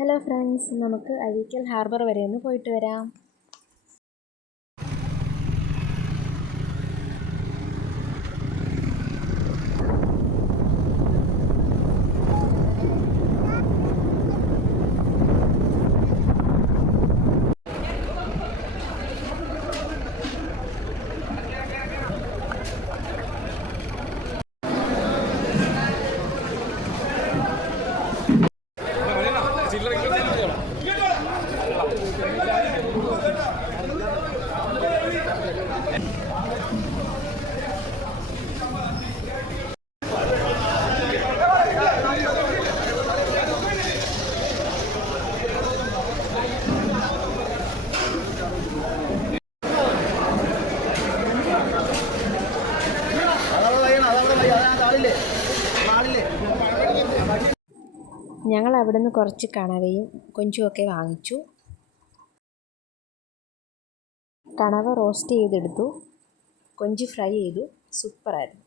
Hello friends, നമുക്ക് Azhikkal harbour വരെ ഒന്ന് പോയിട്ട് വരാം. ഞങ്ങൾ അവിടുന്ന് കുറച്ച് കണവയും കൊഞ്ചുമൊക്കെ വാങ്ങിച്ചു. കണവ റോസ്റ്റ് ചെയ്തെടുത്തു, കൊഞ്ച് ഫ്രൈ ചെയ്തു. സൂപ്പറായിരുന്നു.